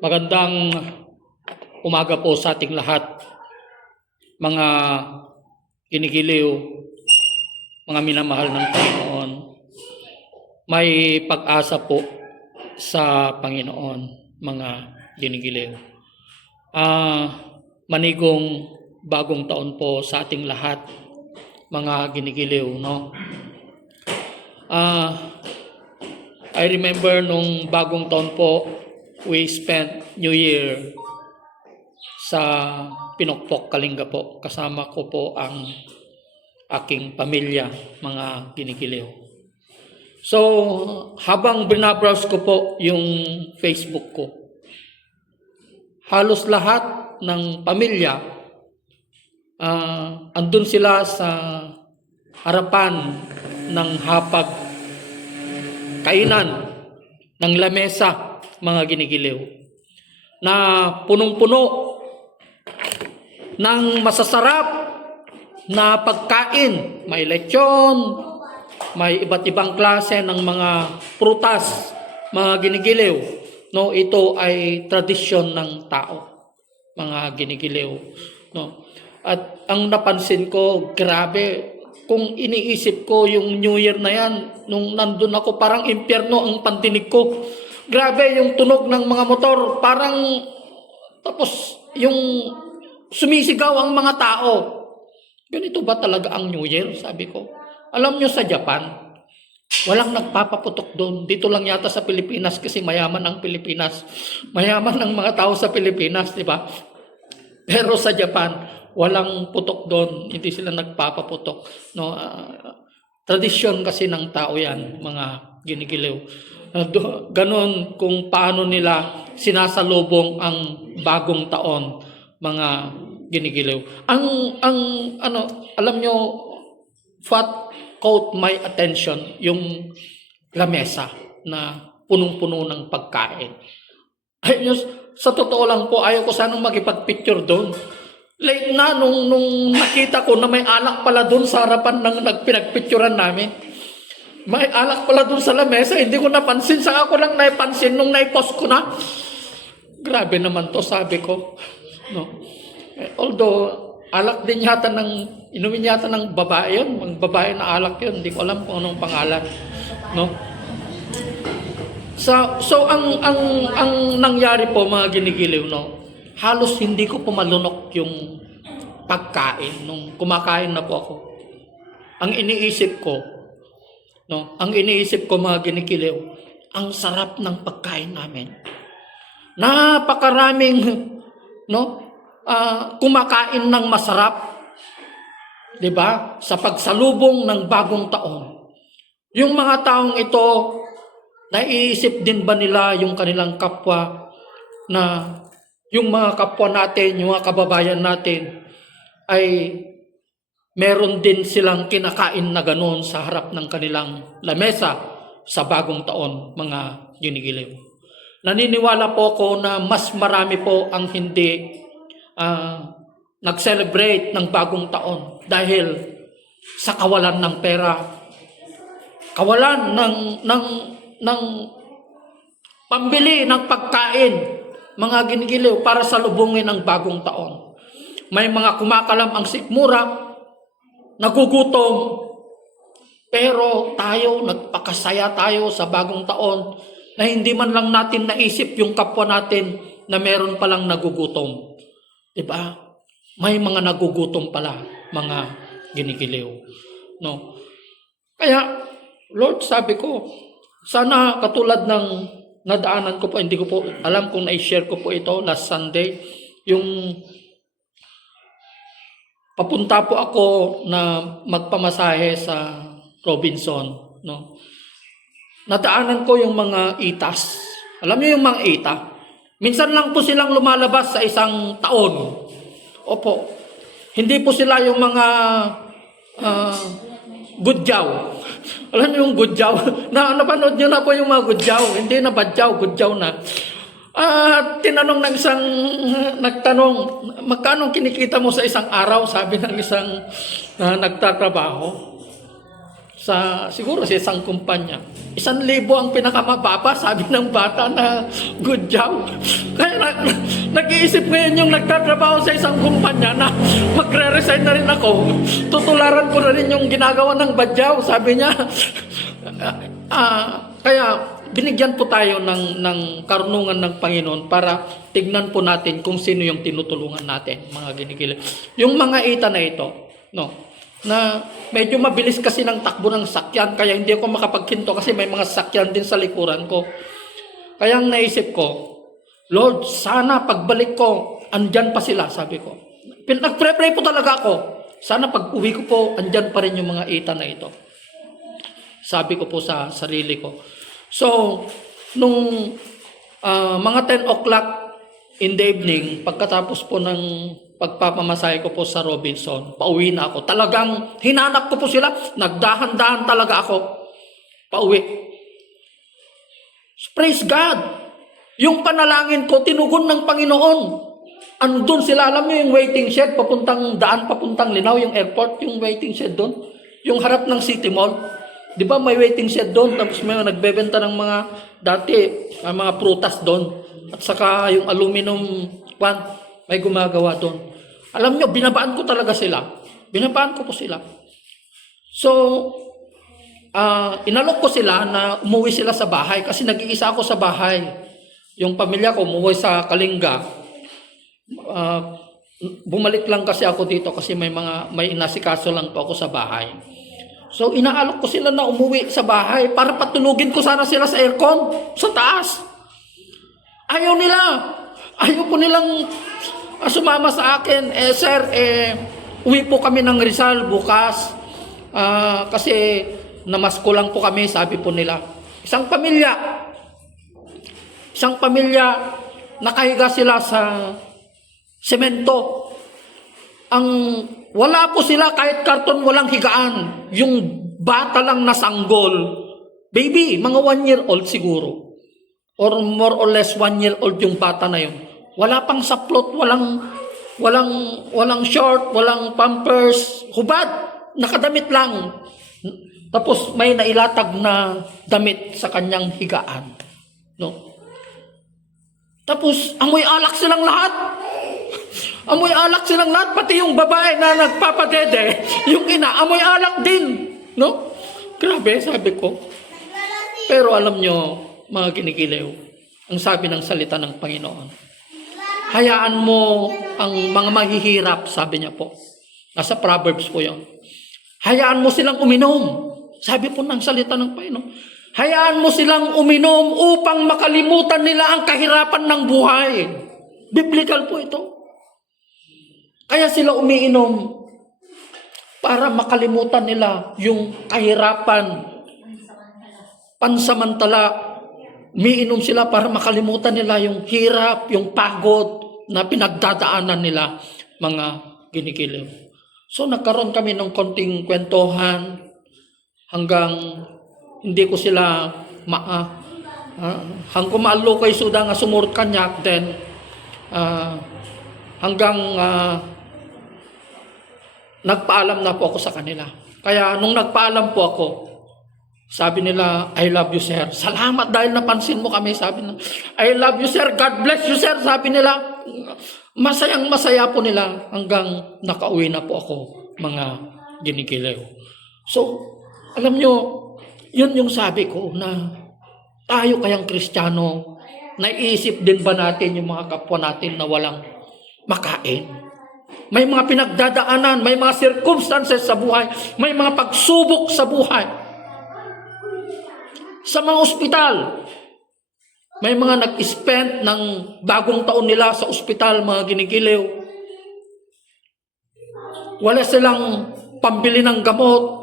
Magandang umaga po sa ating lahat, mga kinigiliw, mga minamahal ng Panginoon. May pag-asa po sa Panginoon, mga kinigiliw. Manigong bagong taon po sa ating lahat, mga ginigiliw, no? I remember nung bagong taon po, we spent New Year sa Pinokpok, Kalinga po. Kasama ko po ang aking pamilya, mga ginigiliw. So, habang binabrowse ko po yung Facebook ko, halos lahat ng pamilya, andun sila sa harapan ng hapag kainan ng lamesa, mga ginigiliw, na punong-puno ng masasarap na pagkain. May lechon, may iba't ibang klase ng mga prutas, mga ginigiliw. No, ito ay tradisyon ng tao, mga ginigiliw. No. At ang napansin ko, grabe, kung iniisip ko yung New Year na yan, nung nandun ako, parang impyerno ang pandinig ko. Grabe yung tunog ng mga motor, parang tapos yung sumisigaw ang mga tao. Ganito ba talaga ang New Year? Sabi ko. Alam nyo, sa Japan, walang nagpapaputok doon. Dito lang yata sa Pilipinas kasi mayaman ang Pilipinas. Mayaman ang mga tao sa Pilipinas, di ba? Pero sa Japan, walang putok doon. Hindi sila nagpapaputok. No? Tradisyon kasi ng tao yan, mga ginigiliw. Ganon kung paano nila sinasalubong ang bagong taon, mga ginigiliw. Alam nyo, what caught my attention, yung lamesa na punong-puno ng pagkain. Ay, sa totoo lang po, ayaw ko sanang makipag-picture doon. Late na nung nakita ko na may alak pala doon sa harapan ng pinagpicturean namin. May alak pala doon sa lamesa, hindi ko napansin. Saka ako lang naipansin nung naipost ko na. Grabe naman to, sabi ko. No. Although, alak din yata inumin yata ng babae yun. Ang babae na alak yun. Hindi ko alam kung anong pangalan. No. So ang nangyari po, mga ginigiliw, no, halos hindi ko pumalunok yung pagkain nung kumakain na po ako. Ang iniisip ko, mga ginigiliw, ang sarap ng pagkain namin. Napakaraming, kumakain ng masarap, 'di ba? Sa pagsalubong ng bagong taon. Yung mga taong ito, naiisip din ba nila yung kanilang kapwa, na yung mga kapwa natin, yung mga kababayan natin, ay meron din silang kinakain na ganoon sa harap ng kanilang lamesa sa bagong taon, mga ginigiliw. Naniniwala po ako na mas marami po ang hindi nag-celebrate ng bagong taon dahil sa kawalan ng pera, kawalan ng pambili ng pagkain, mga ginigiliw, para salubungin ang bagong taon. May mga kumakalam ang sikmura, nagugutom, pero tayo, nagpakasaya tayo sa bagong taon na hindi man lang natin naisip yung kapwa natin na meron palang nagugutom. Diba? May mga nagugutom pala, mga ginigiliw. No? Kaya, Lord, sabi ko, sana katulad ng nadaanan ko po, hindi ko po alam kung na-share ko po ito last Sunday, yung papunta po ako na magpamasahe sa Robinson, no. Nadaanan ko yung mga itas. Alam niyo yung mga ita? Minsan lang po silang lumalabas sa isang taon. Opo. Hindi po sila yung mga gudyaw. Alam niyo yung gudyaw? Napanood niyo na po yung mga gudyaw. Hindi na badyaw, gudyaw na. Tinanong ng isang nagtanong, magkano kinikita mo sa isang araw? Sabi ng isang nagtatrabaho. siguro sa isang kumpanya. 1,000 ang pinakamababa, sabi ng bata na good job. Kaya nag-iisip ngayon yung nagtatrabaho sa isang kumpanya na magre-resign na rin ako. Tutularan ko na rin yung ginagawa ng badyaw, sabi niya. Kaya binigyan po tayo ng karunungan ng Panginoon para tignan po natin kung sino yung tinutulungan natin, mga ginigiling. Yung mga ita na ito, no, na medyo mabilis kasi ng takbo ng sakyan, kaya hindi ako makapagkinto kasi may mga sakyan din sa likuran ko. Kaya ang naisip ko, Lord, sana pagbalik ko, andyan pa sila, sabi ko. Nagpre-pray po talaga ako. Sana pag uwi ko po, andyan pa rin yung mga ita na ito. Sabi ko po sa sarili ko. So, nung mga 10 o'clock in the evening, pagkatapos po ng pagpapamasahe ko po sa Robinson, pauwi na ako. Talagang hinanap ko po sila, nagdahan-dahan talaga ako. Pauwi. Praise God! Yung panalangin ko, tinugon ng Panginoon. Andun sila, alam mo yung waiting shed, papuntang Linao, yung airport, yung waiting shed doon. Yung harap ng City Mall. Di ba may waiting shed doon, tapos may nagbebenta ng mga mga prutas doon. At saka yung aluminum pan, may gumagawa doon. Alam nyo, binabaan ko talaga sila. Binabaan ko po sila. So, inalok ko sila na umuwi sila sa bahay kasi nag-iisa ako sa bahay. Yung pamilya ko umuwi sa Kalinga. Bumalik lang kasi ako dito kasi may inasikaso lang po ako sa bahay. So, inaalok ko sila na umuwi sa bahay para patulugin ko sana sila sa aircon, sa taas. Ayaw nila. Ayaw po nilang sumama sa akin. Sir, uwi po kami ng Rizal bukas. Kasi namasko lang po kami, sabi po nila. Isang pamilya, nakahiga sila sa semento. Wala po sila kahit karton, walang higaan. Yung bata lang nasanggol. Baby, mga 1 year old siguro. Or more or less 1 year old yung bata na yun. Wala pang saplot, walang short, walang pampers, hubad, nakadamit lang. Tapos may nailatag na damit sa kanyang higaan. No? Tapos amoy alak silang lahat. Amoy alak silang lahat, pati yung babae na nagpapadede, yung ina, amoy alak din. No? Grabe, sabi ko. Pero alam nyo, mga ginigilew, ang sabi ng salita ng Panginoon, hayaan mo ang mga mahihirap, sabi niya po. Nasa Proverbs po yun. Hayaan mo silang uminom. Sabi po ng salita ng Panginoon. Hayaan mo silang uminom upang makalimutan nila ang kahirapan ng buhay. Biblical po ito. Kaya sila umiinom para makalimutan nila yung kahirapan. Pansamantala, umiinom sila para makalimutan nila yung hirap, yung pagod na pinagdadaanan nila, mga ginigilew. So nagkaroon kami ng konting kwentuhan hanggang hindi ko sila hanggang maalo kay suda nga sumurot kanyak, then hanggang nagpaalam na po ako sa kanila. Kaya nung nagpaalam po ako, sabi nila, I love you, sir. Salamat dahil napansin mo kami. Sabi nila, I love you, sir. God bless you, sir. Sabi nila, masayang masaya po nila hanggang nakauwi na po ako, mga ginigilew. So, alam nyo, yun yung sabi ko na tayo kayang Kristiyano, naiisip din ba natin yung mga kapwa natin na walang makain? May mga pinagdadaanan, may mga circumstances sa buhay, may mga pagsubok sa buhay. Sa mga ospital, may mga nag-spend ng bagong taon nila sa ospital, mga ginigilew. Wala silang pambili ng gamot,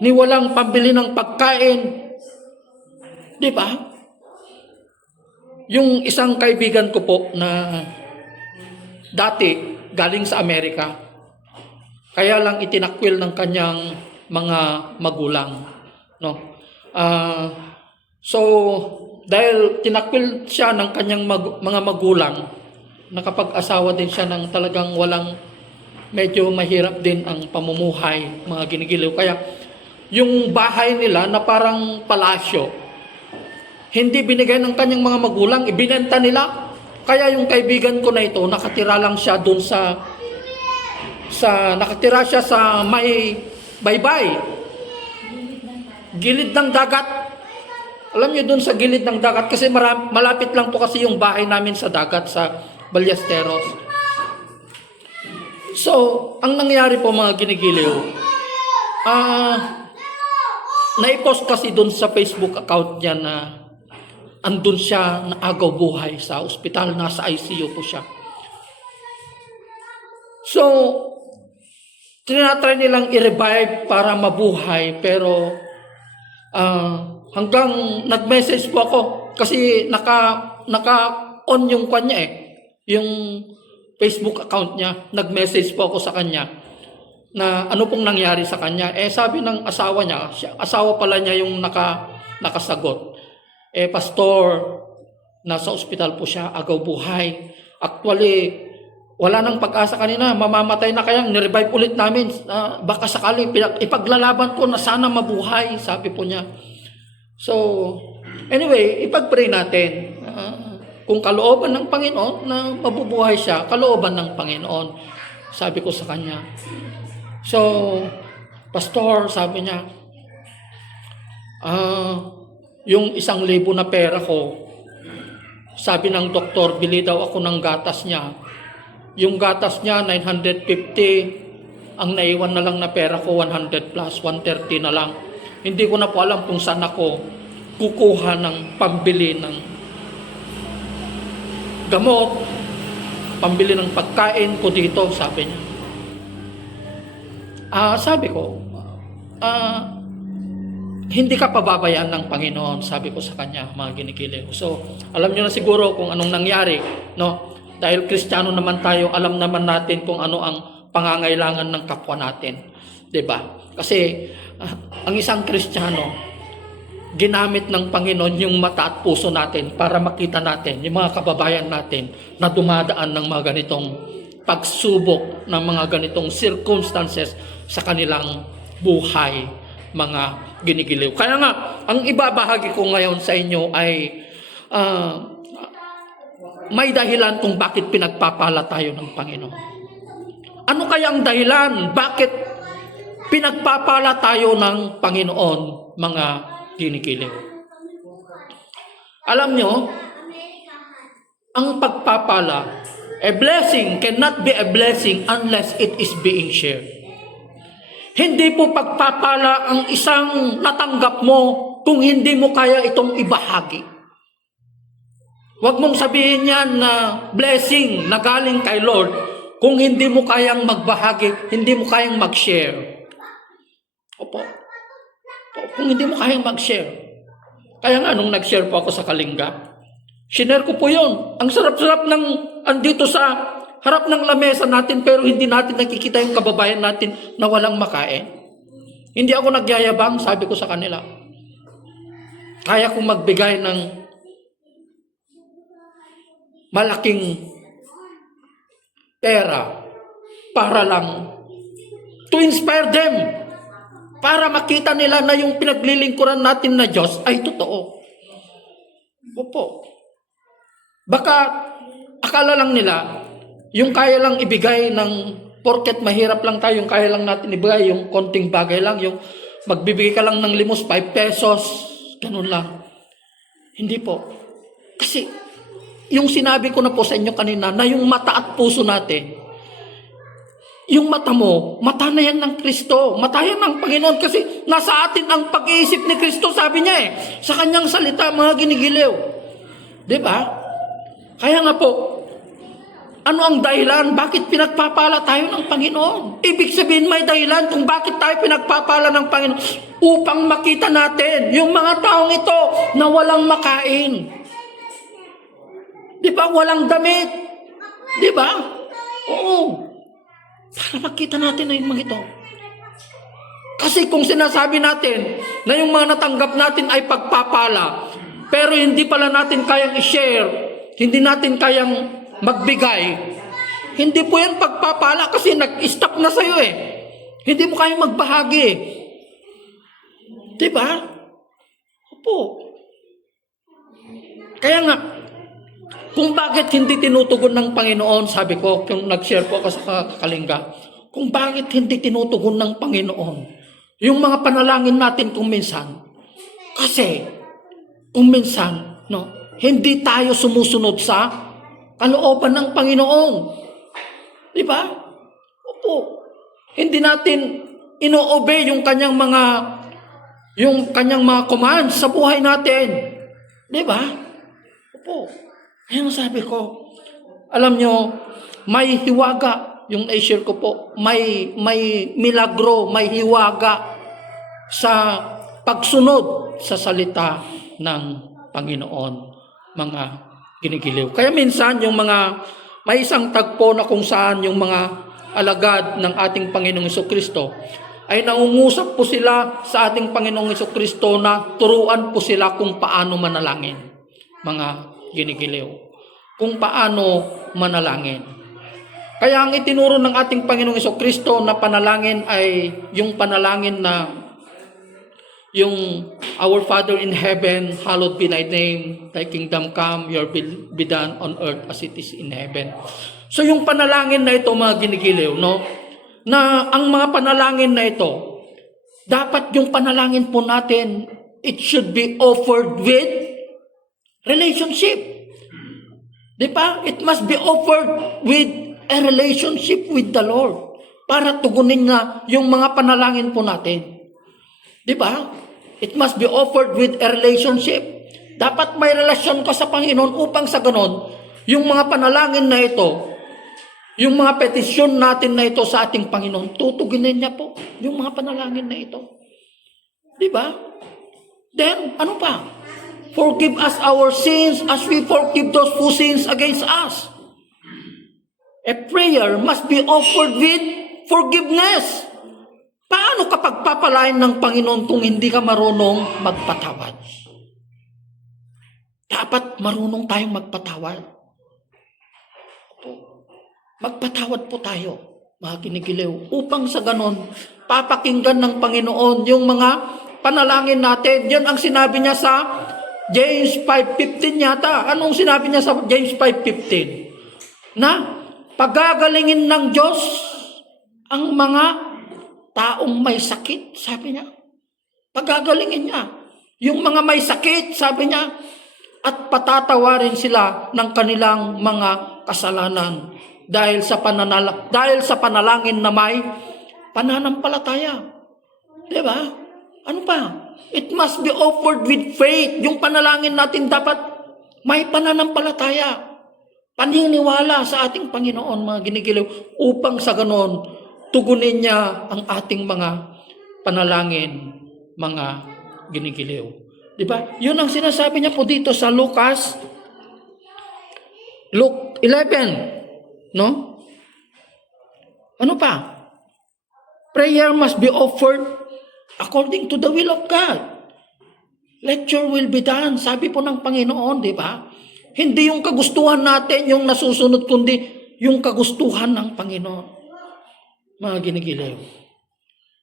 ni walang pambili ng pagkain. Di ba? Yung isang kaibigan ko po na dati galing sa Amerika, kaya lang itinakwil ng kanyang mga magulang. No? So, dahil tinakwil siya ng kanyang mga magulang, nakapag-asawa din siya ng talagang walang medyo mahirap din ang pamumuhay, mga ginigiliw. Kaya yung bahay nila na parang palasyo, hindi binigay ng kanyang mga magulang, ibinenta nila. Kaya yung kaibigan ko na ito, nakatira lang siya doon nakatira siya sa may baybay, gilid ng dagat. Alam niyo, doon sa gilid ng dagat, kasi malapit lang po kasi yung bahay namin sa dagat, sa Ballesteros. So, ang nangyari po, mga ginigiliw, naipost kasi doon sa Facebook account niya na andun siya na agaw buhay sa ospital, nasa ICU po siya. So, tinatry nilang i-revive para mabuhay, pero hanggang nag-message po ako kasi naka-on yung kanya yung Facebook account niya. Nag-message po ako sa kanya na ano pong nangyari sa kanya. Sabi ng asawa niya, asawa pala niya yung nakasagot. Pastor, nasa ospital po siya, agaw buhay. Actually, wala nang pag-asa kanina, mamamatay na, kayang nirevive ulit namin. Baka sakali, ipaglalaban ko na sana mabuhay, sabi po niya. So, anyway, ipag-pray natin. Kung kalooban ng Panginoon na mabubuhay siya, kalooban ng Panginoon, sabi ko sa kanya. So, Pastor, sabi niya, yung 1,000 na pera ko, sabi ng doktor, bili daw ako ng gatas niya. Yung gatas niya, 950, ang naiwan na lang na pera ko, 100 plus, 130 na lang. Hindi ko na po alam kung saan ako kukuha ng pambili ng gamot, pambili ng pagkain ko dito, sabi niya. Sabi ko, hindi ka pababayaan ng Panginoon, sabi ko sa kanya, mga ginigiliw. So, alam niyo na siguro kung anong nangyari, no? Dahil Kristiyano naman tayo, alam naman natin kung ano ang pangangailangan ng kapwa natin. 'Di ba? Kasi ang isang Kristiyano, ginamit ng Panginoon yung mata at puso natin para makita natin yung mga kababayan natin na dumadaan ng mga ganitong pagsubok, ng mga ganitong circumstances sa kanilang buhay, mga ginigiliw. Kaya nga, ang ibabahagi ko ngayon sa inyo ay may dahilan kung bakit pinagpapala tayo ng Panginoon. Ano kaya ang dahilan? Bakit pinagpapala tayo ng Panginoon, mga ginigiliw? Alam nyo, ang pagpapala, a blessing cannot be a blessing unless it is being shared. Hindi po pagpapala ang isang natanggap mo kung hindi mo kaya itong ibahagi. Huwag mong sabihin yan na blessing na galing kay Lord kung hindi mo kayang magbahagi, hindi mo kayang mag-share. Opo. Kung hindi mo kayang mag-share. Kaya nga, nung nag-share po ako sa Kalinga, shinare ko po yun. Ang sarap-sarap ng andito sa harap ng lamesa natin, pero hindi natin nakikita yung kababayan natin na walang makain. Hindi ako nagyayabang, sabi ko sa kanila. Kaya kong magbigay ng malaking pera para lang to inspire them, para makita nila na yung pinaglilingkuran natin na Diyos ay totoo. Opo. Baka akala lang nila yung kaya lang ibigay ng porket mahirap lang tayo, yung kaya lang natin ibigay yung konting bagay lang, yung magbibigay ka lang ng limos 5 pesos, ganun lang. Hindi po. Kasi yung sinabi ko na po sa inyo kanina, na yung mata at puso natin, yung mata mo, mata na yan ng Kristo, mata yan ng Panginoon, kasi nasa atin ang pag-iisip ni Kristo, sabi niya sa kanyang salita, mga ginigiliw. Diba? Kaya nga po, ano ang dahilan? Bakit pinagpapala tayo ng Panginoon? Ibig sabihin may dahilan kung bakit tayo pinagpapala ng Panginoon, upang makita natin yung mga taong ito na walang makain. Di ba? Walang damit. Di ba? Oo. Para makita natin na yung mga ito. Kasi kung sinasabi natin na yung mga natanggap natin ay pagpapala, pero hindi pala natin kayang i-share, hindi natin kayang magbigay, Hindi po yan pagpapala kasi nag-stop na sa'yo eh. Hindi mo kaya magbahagi. Diba? Opo. Kaya nga, kung bakit hindi tinutugon ng Panginoon, sabi ko, kung nag-share po ako sa Kalinga, kung bakit hindi tinutugon ng Panginoon, yung mga panalangin natin kung minsan, kasi, kung minsan, hindi tayo sumusunod sa kalooban ng Panginoon. Di ba? Opo. Hindi natin ino-obey yung kanyang mga commands sa buhay natin. Di ba? Opo. Kaya sabi ko, alam nyo, may hiwaga, yung na-share ko po, may milagro, may hiwaga sa pagsunod sa salita ng Panginoon, mga ginigiliw. Kaya minsan yung may isang tagpo na kung saan yung mga alagad ng ating Panginoong Hesukristo ay nangungusap po sila sa ating Panginoong Hesukristo na turuan po sila kung paano manalangin, mga ginigiliw. Kung paano manalangin. Kaya ang itinuro ng ating Panginoong Hesukristo na panalangin ay yung panalangin na yung Our Father in heaven, hallowed be thy name, thy kingdom come, your will be done on earth as it is in heaven. So yung panalangin na ito, mga ginigiliw, na ang mga panalangin na ito, dapat yung panalangin po natin, it should be offered with relationship. Di ba? It must be offered with a relationship with the Lord para tugunin na yung mga panalangin po natin. Di ba? It must be offered with a relationship. Dapat may relasyon ka sa Panginoon upang sa ganon, yung mga panalangin na ito, yung mga petisyon natin na ito sa ating Panginoon, tutuginin niya po yung mga panalangin na ito. Di ba? Then, ano pa? Forgive us our sins as we forgive those who sins against us. A prayer must be offered with forgiveness. Paano kapag papalain ng Panginoon kung hindi ka marunong magpatawad? Dapat marunong tayong magpatawad. Magpatawad po tayo, mga kinigiliw, upang sa ganon, papakinggan ng Panginoon yung mga panalangin natin. Yan ang sinabi niya sa James 5:15 yata. Anong sinabi niya sa James 5:15? Na pagagalingin ng Diyos ang mga taong may sakit, sabi niya. Pagagalingin niya. Yung mga may sakit, sabi niya, at patatawarin sila ng kanilang mga kasalanan dahil sa panalangin na may pananampalataya. Diba? Ano pa? It must be offered with faith. Yung panalangin natin dapat may pananampalataya. Paniniwala sa ating Panginoon, mga ginigiliw, upang sa ganon, tugunin niya ang ating mga panalangin, mga ginigiliw. Diba? Yun ang sinasabi niya po dito sa Luke 11. No? Ano pa? Prayer must be offered according to the will of God. Let your will be done. Sabi po ng Panginoon, di ba? Hindi yung kagustuhan natin yung nasusunod, kundi yung kagustuhan ng Panginoon. Mga ginigiliw.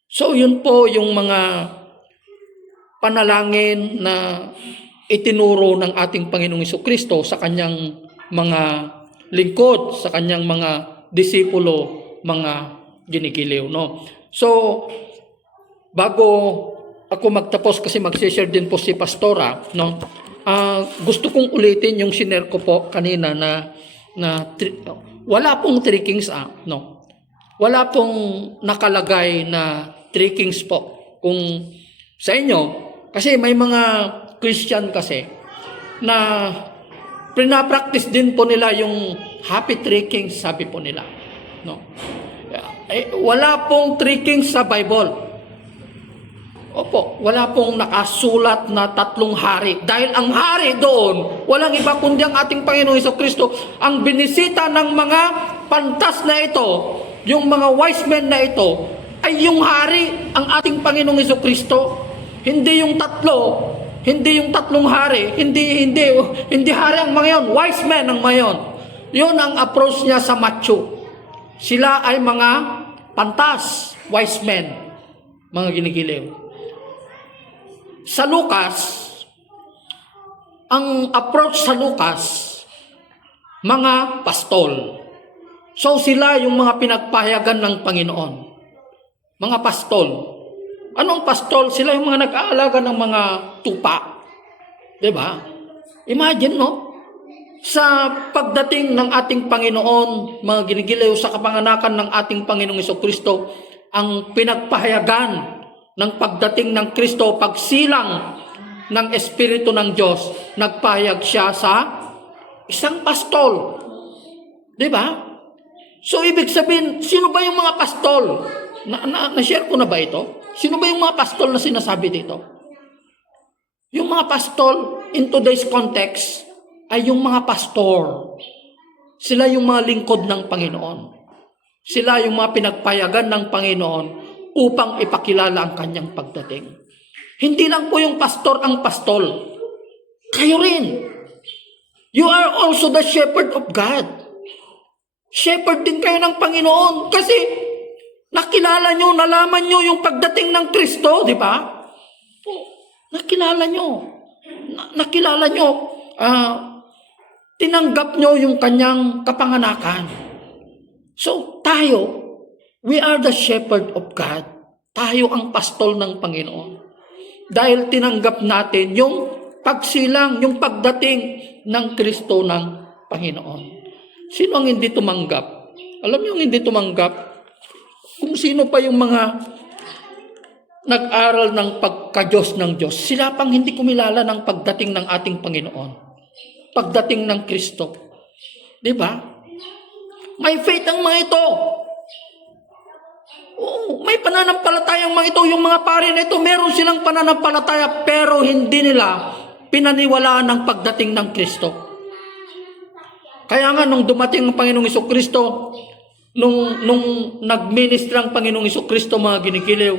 So, yun po yung mga panalangin na itinuro ng ating Panginoong Hesukristo sa kanyang mga lingkod, sa kanyang mga disipulo, mga ginigiliw. No? So, bago ako magtapos, kasi mag-share din po si Pastora, no? Gusto kong ulitin yung sinare ko po kanina na wala pong 3 kings, no? Wala pong nakalagay na 3 kings po. Kung sa inyo, kasi may mga Christian kasi na pinapractice din po nila yung happy 3 kings, sabi po nila. No? Wala pong 3 kings sa Bible. Opo, wala pong nakasulat na 3 hari. Dahil ang hari doon, walang iba kundi ang ating Panginoong Hesukristo. Ang binisita ng mga pantas na ito, yung mga wise men na ito, ay yung hari, ang ating Panginoong Hesukristo. Hindi yung 3, hindi yung 3 hari, hindi hari ang mga yon, wise men ang mga yon. Yun ang approach niya sa Matthew. Sila ay mga pantas, wise men, mga ginigiliw. Sa Lucas, ang approach sa Lucas, mga pastol. So sila yung mga pinagpahayagan ng Panginoon. Mga pastol. Anong pastol? Sila yung mga nag-aalaga ng mga tupa. Diba? Imagine mo, sa pagdating ng ating Panginoon, mga ginigiliw sa kapanganakan ng ating Panginoong Jesucristo, ang pinagpahayagan ng pagdating ng Kristo, pagsilang ng Espiritu ng Diyos, nagpahayag siya sa isang pastol. Diba? So, ibig sabihin, sino ba yung mga pastol? Na-share ko na ba ito? Sino ba yung mga pastol na sinasabi dito? Yung mga pastol, in today's context, ay yung mga pastor. Sila yung mga lingkod ng Panginoon. Sila yung mga pinagpayagan ng Panginoon upang ipakilala ang kanyang pagdating. Hindi lang po yung pastor ang pastol. Kayo rin. You are also the shepherd of God. Shepherd din kayo ng Panginoon. Kasi nakilala nyo, nalaman nyo yung pagdating ng Kristo, di ba? Nakilala nyo. Nakilala nyo. Tinanggap nyo yung kanyang kapanganakan. So tayo, we are the shepherd of God. Tayo ang pastol ng Panginoon. Dahil tinanggap natin yung pagsilang, yung pagdating ng Kristo ng Panginoon. Sino ang hindi tumanggap? Alam niyo yung hindi tumanggap? Kung sino pa yung mga nag-aral ng pagka-Diyos ng Diyos, sila pang hindi kumilala ng pagdating ng ating Panginoon. Pagdating ng Kristo. Diba? May faith ang mga ito. Oo, may pananampalatayang mga ito. Yung mga pare na ito, meron silang pananampalataya pero hindi nila pinaniwalaan ng pagdating ng Kristo. Kaya nga nung dumating ang Panginoong Jesucristo, nung nag-minister ang Panginoong Jesucristo, mga ginigiliw,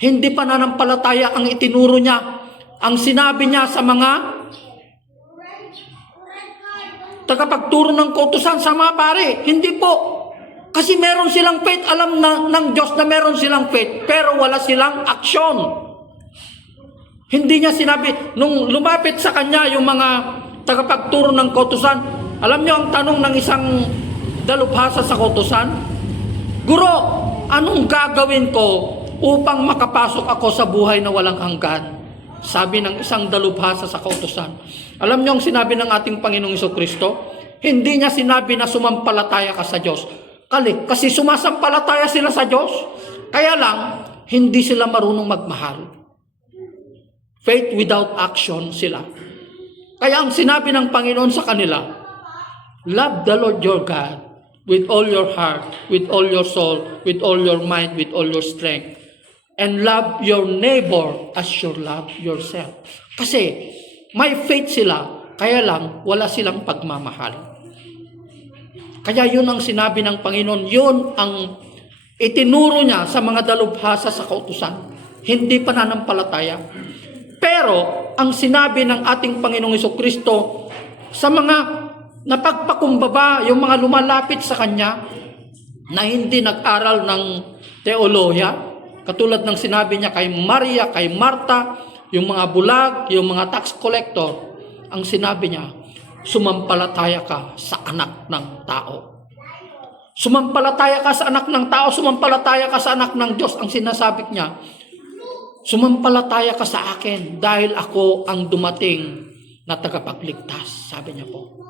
hindi pananampalataya ang itinuro niya. Ang sinabi niya sa mga tagapagturo ng kautusan sa mga pare, hindi po. Kasi meron silang faith, alam ng Diyos na meron silang faith, pero wala silang aksyon. Hindi niya sinabi, nung lumapit sa kanya yung mga tagapagturo ng kautusan, alam niyo ang tanong ng isang dalubhasa sa kautusan? Guro, anong gagawin ko upang makapasok ako sa buhay na walang hanggan? Sabi ng isang dalubhasa sa kautusan. Alam niyo ang sinabi ng ating Panginoong Jesucristo? Hindi niya sinabi na sumampalataya ka sa Diyos. Kasi sumasampalataya sila sa Diyos. Kaya lang, hindi sila marunong magmahal. Faith without action sila. Kaya ang sinabi ng Panginoon sa kanila, love the Lord your God with all your heart, with all your soul, with all your mind, with all your strength. And love your neighbor as you love yourself. Kasi may faith sila, kaya lang wala silang pagmamahal. Kaya yun ang sinabi ng Panginoon, yun ang itinuro niya sa mga dalubhasa sa kautusan. Hindi pananampalataya. Pero ang sinabi ng ating Panginoong Jesucristo sa mga napagpakumbaba, yung mga lumalapit sa Kanya, na hindi nag-aral ng teolohiya, katulad ng sinabi niya kay Maria, kay Marta, yung mga bulag, yung mga tax collector, ang sinabi niya, sumampalataya ka sa anak ng tao. Sumampalataya ka sa anak ng tao, sumampalataya ka sa anak ng Diyos. Ang sinasabi niya, sumampalataya ka sa akin dahil ako ang dumating na tagapagligtas. Sabi niya po.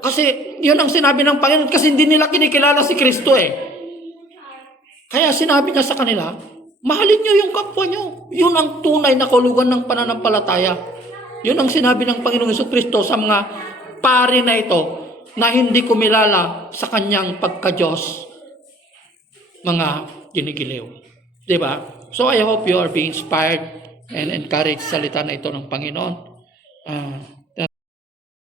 Kasi yun ang sinabi ng Panginoon kasi hindi nila kinikilala si Kristo eh. Kaya sinabi niya sa kanila, mahalin niyo yung kapwa niyo. Yun ang tunay na kahulugan ng pananampalataya. Yun ang sinabi ng Panginoong Jesucristo sa mga pari na ito na hindi kumilala sa kanyang pagka-Diyos, mga ginigiliw. Diba? So I hope you are being inspired and encouraged sa salita na ito ng Panginoon.